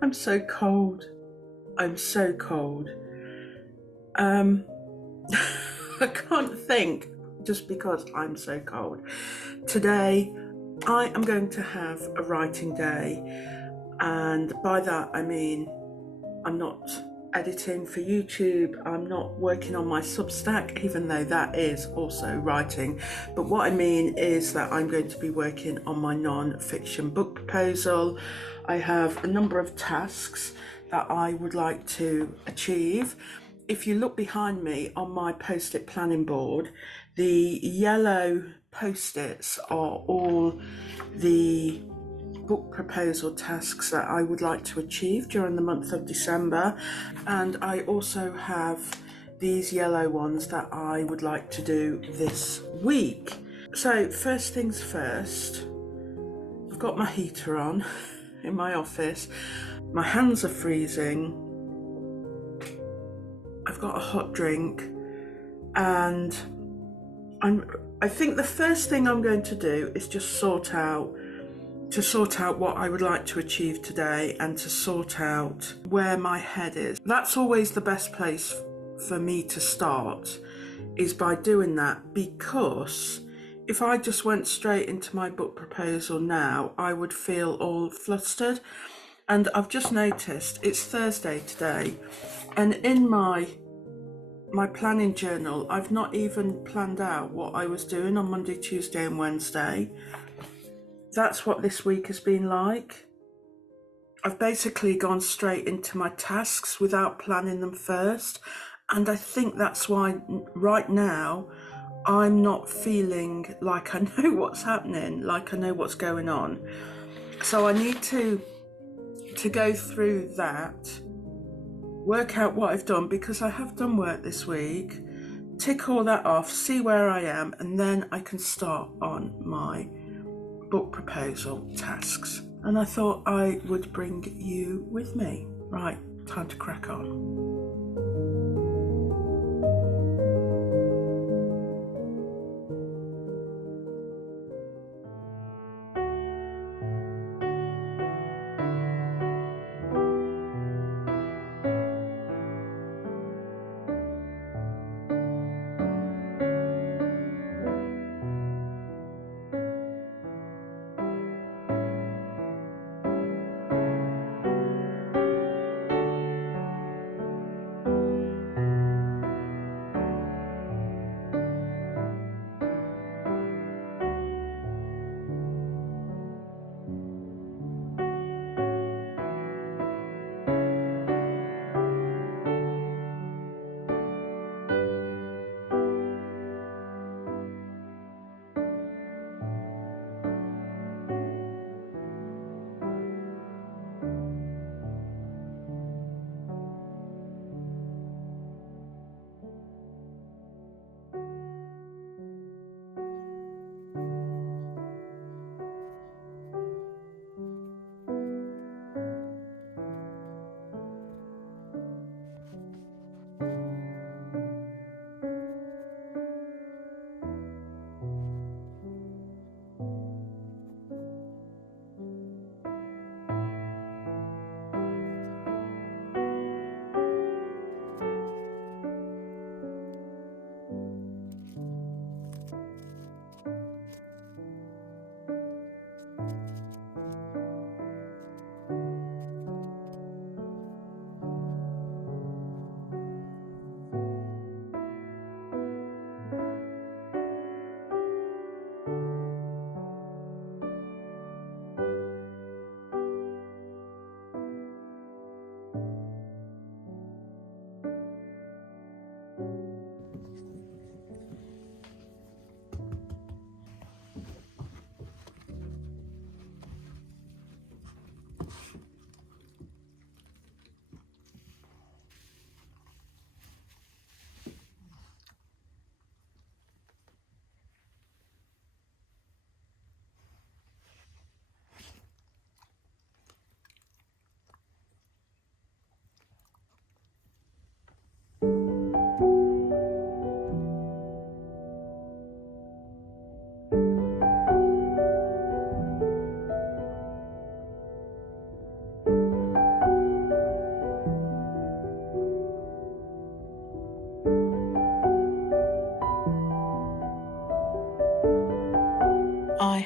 I'm so cold. I'm so cold. I can't think just because I'm so cold. Today, I am going to have a writing day, and by that I mean I'm not editing for YouTube, I'm not working on my Substack, even though that is also writing. But what I mean is that I'm going to be working on my non-fiction book proposal. I have a number of tasks that I would like to achieve. If you look behind me on my post-it planning board, the yellow post-its are all the book proposal tasks that I would like to achieve during the month of December, and I also have these yellow ones that I would like to do this week. So first things first, I've got my heater on in my office, my hands are freezing, I've got a hot drink, and I think the first thing I'm going to do is just sort out what I would like to achieve today and to sort out where my head is. That's always the best place for me to start, is by doing that, because if I just went straight into my book proposal now, I would feel all flustered. And I've just noticed it's Thursday today, and in my planning journal, I've not even planned out what I was doing on Monday, Tuesday and Wednesday. That's what this week has been like. I've basically gone straight into my tasks without planning them first. And I think that's why right now I'm not feeling like I know what's happening, like I know what's going on. So I need to go through that, work out what I've done, because I have done work this week, tick all that off, see where I am, and then I can start on my book proposal tasks. And I thought I would bring you with me. Right, time to crack on.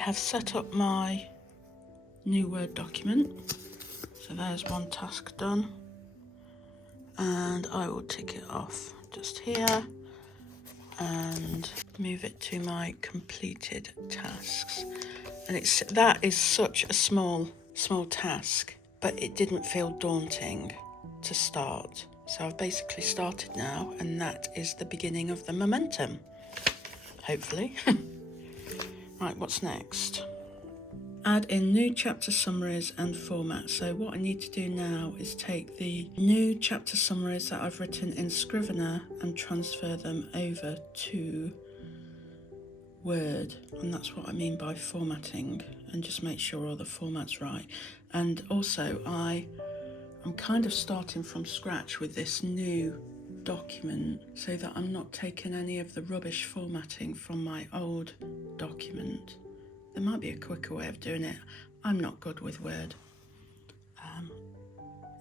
have set up my new Word document. So there's one task done. And I will tick it off just here and move it to my completed tasks. And that is such a small task, but it didn't feel daunting to start. So I've basically started now, and that is the beginning of the momentum, hopefully. Right, what's next? Add in new chapter summaries and format. So what I need to do now is take the new chapter summaries that I've written in Scrivener and transfer them over to Word. And that's what I mean by formatting, and just make sure all the format's right. And also I'm kind of starting from scratch with this new document so that I'm not taking any of the rubbish formatting from my old document. There might be a quicker way of doing it. I'm not good with Word.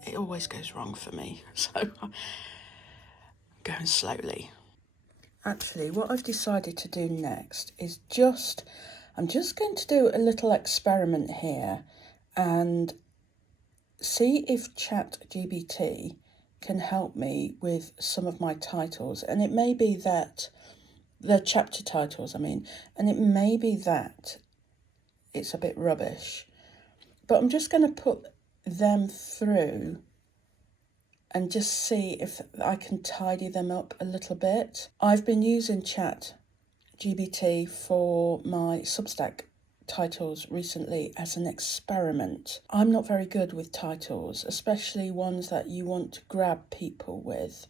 It always goes wrong for me, so I'm going slowly. Actually, what I've decided to do next is I'm just going to do a little experiment here and see if ChatGPT can help me with some of my titles. And it may be that, the chapter titles, and it may be that it's a bit rubbish, but I'm just going to put them through and just see if I can tidy them up a little bit. I've been using ChatGPT for my Substack titles recently as an experiment. I'm not very good with titles, especially ones that you want to grab people with,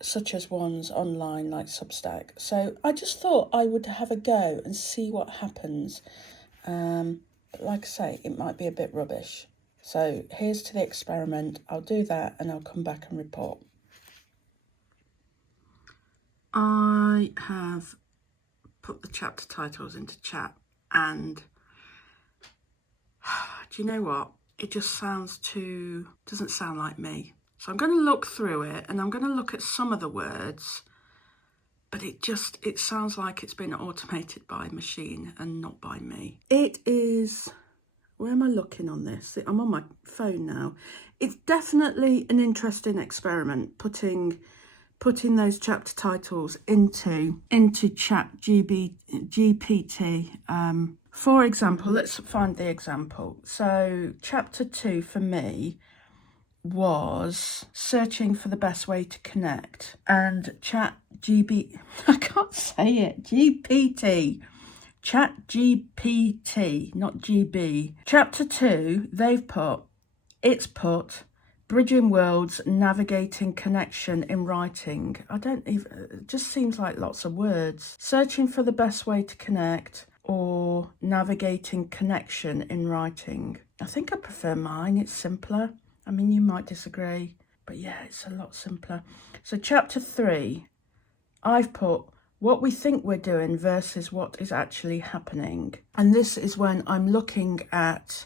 such as ones online like Substack. So I just thought I would have a go and see what happens. But like I say, it might be a bit rubbish. So here's to the experiment. I'll do that and I'll come back and report. I have put the chapter titles into chat, and do you know what? It just doesn't sound like me. So I'm going to look through it and I'm going to look at some of the words, but it sounds like it's been automated by a machine and not by me. It is, where am I looking on this? I'm on my phone now. It's definitely an interesting experiment, putting those chapter titles into ChatGPT. For example, let's find the example. So chapter 2 for me was searching for the best way to connect, and ChatGPT, not GB. Chapter 2, it's put bridging worlds, navigating connection in writing. It just seems like lots of words. Searching for the best way to connect or navigating connection in writing. I think I prefer mine, it's simpler. You might disagree, but yeah, it's a lot simpler. So chapter 3, I've put what we think we're doing versus what is actually happening. And this is when I'm looking at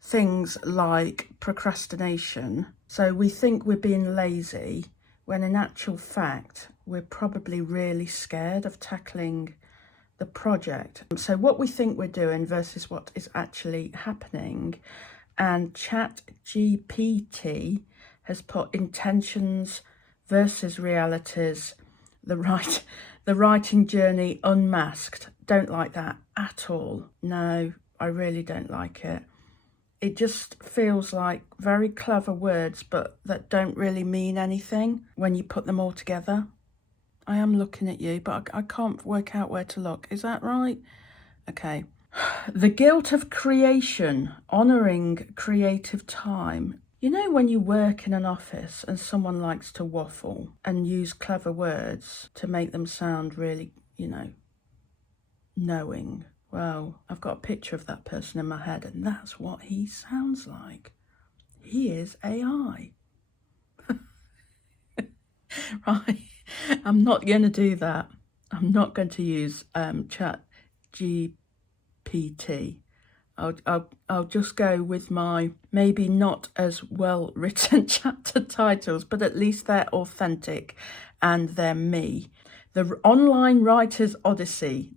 things like procrastination. So we think we're being lazy, when in actual fact, we're probably really scared of tackling the project. So what we think we're doing versus what is actually happening. And ChatGPT has put intentions versus realities, the writing journey unmasked. Don't like that at all. No, I really don't like it. It just feels like very clever words, but that don't really mean anything when you put them all together. I am looking at you, but I can't work out where to look. Is that right? Okay. The guilt of creation, honouring creative time. You know when you work in an office and someone likes to waffle and use clever words to make them sound really, knowing? Well, I've got a picture of that person in my head, and that's what he sounds like. He is AI. Right, I'm not going to do that. I'm not going to use ChatGPT. I'll just go with my maybe not as well written chapter titles, but at least they're authentic and they're me. The Online Writer's Odyssey.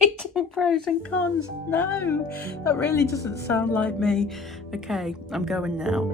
writing pros and cons. No, that really doesn't sound like me. Okay, I'm going now.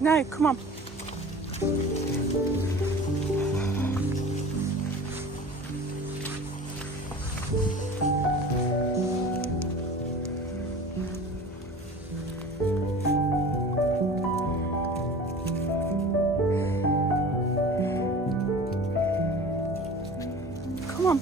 No, come on. Come on.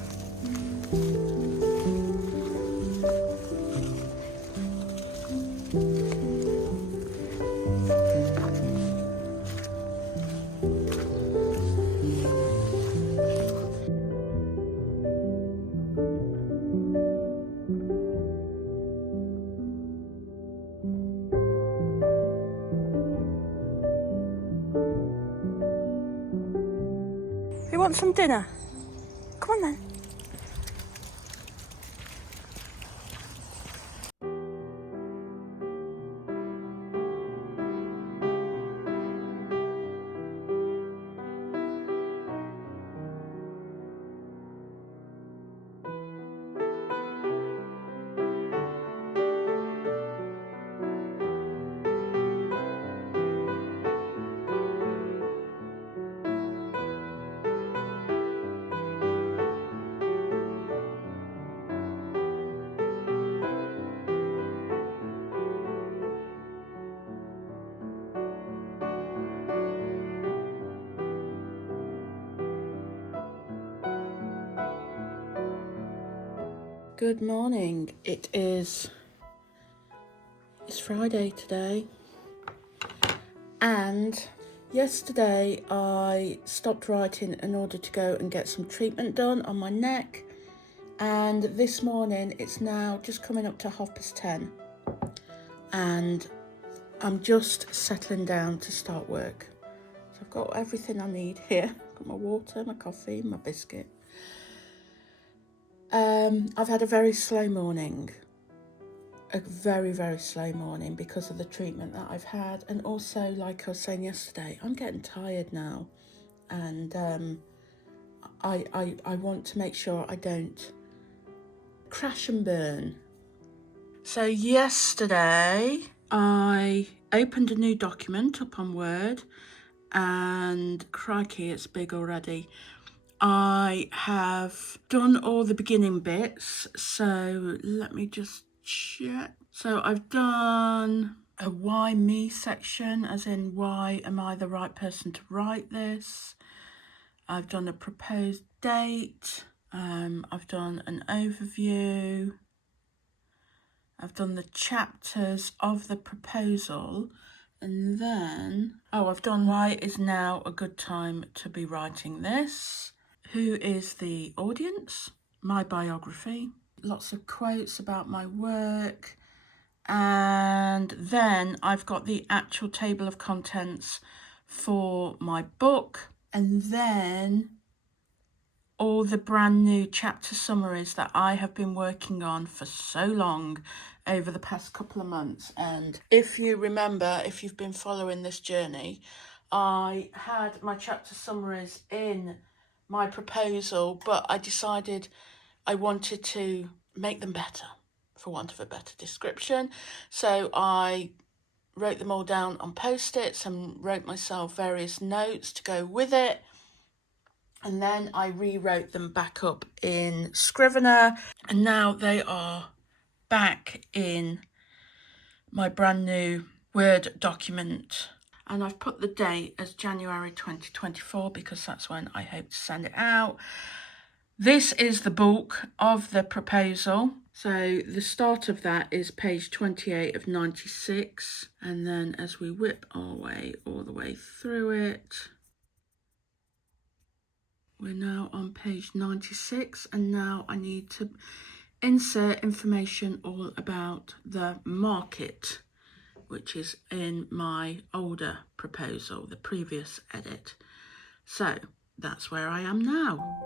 You want some dinner? Come on then. Good morning. It's Friday today, and yesterday I stopped writing in order to go and get some treatment done on my neck, and this morning it's now just coming up to 10:30, and I'm just settling down to start work. So I've got everything I need here. I've got my water, my coffee, my biscuit. I've had a very slow morning. A very, very slow morning because of the treatment that I've had, and also, like I was saying yesterday, I'm getting tired now, and I want to make sure I don't crash and burn. So yesterday I opened a new document up on Word, and crikey, it's big already. I have done all the beginning bits, so let me just check. So I've done a why me section, as in why am I the right person to write this. I've done a proposed date. I've done an overview. I've done the chapters of the proposal, and then, I've done why is now a good time to be writing this. Who is the audience? My biography. Lots of quotes about my work. And then I've got the actual table of contents for my book. And then all the brand new chapter summaries that I have been working on for so long over the past couple of months. And if you remember, if you've been following this journey, I had my chapter summaries in my proposal, but I decided I wanted to make them better, for want of a better description. So I wrote them all down on post-its and wrote myself various notes to go with it. And then I rewrote them back up in Scrivener, and now they are back in my brand new Word document. And I've put the date as January 2024 because that's when I hope to send it out. This is the bulk of the proposal. So the start of that is page 28 of 96. And then as we whip our way all the way through it, We're now on page 96, and now I need to insert information all about the market, which is in my older proposal, the previous edit. So that's where I am now.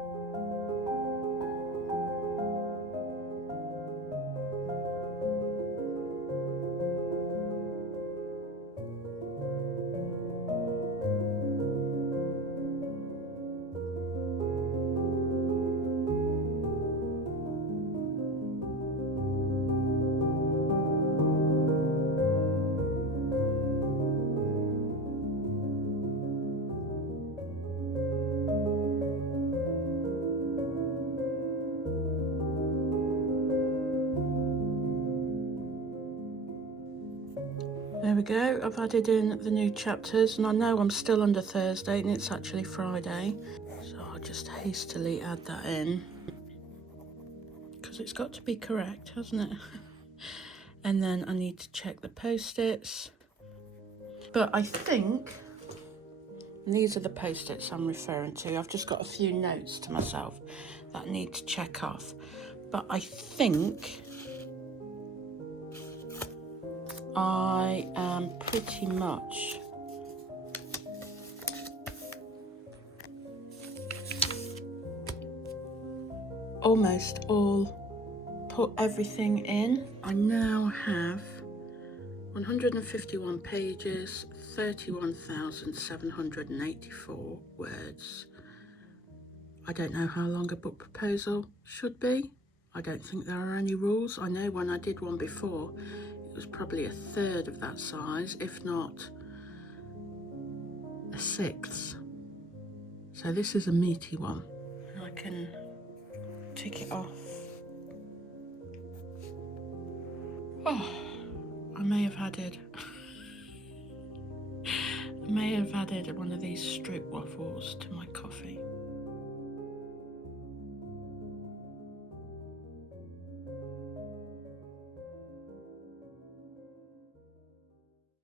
There we go, I've added in the new chapters, and I know I'm still under Thursday and it's actually Friday, so I'll just hastily add that in, because it's got to be correct, hasn't it? And then I need to check the post-its, but I think, and these are the post-its I'm referring to, I've just got a few notes to myself that I need to check off, but I think I am pretty much almost all put everything in. I now have 151 pages, 31,784 words. I don't know how long a book proposal should be. I don't think there are any rules. I know when I did one before, it was probably a third of that size, if not a sixth. So this is a meaty one. I can tick it off. Oh, I may have added one of these strip waffles to my coffee.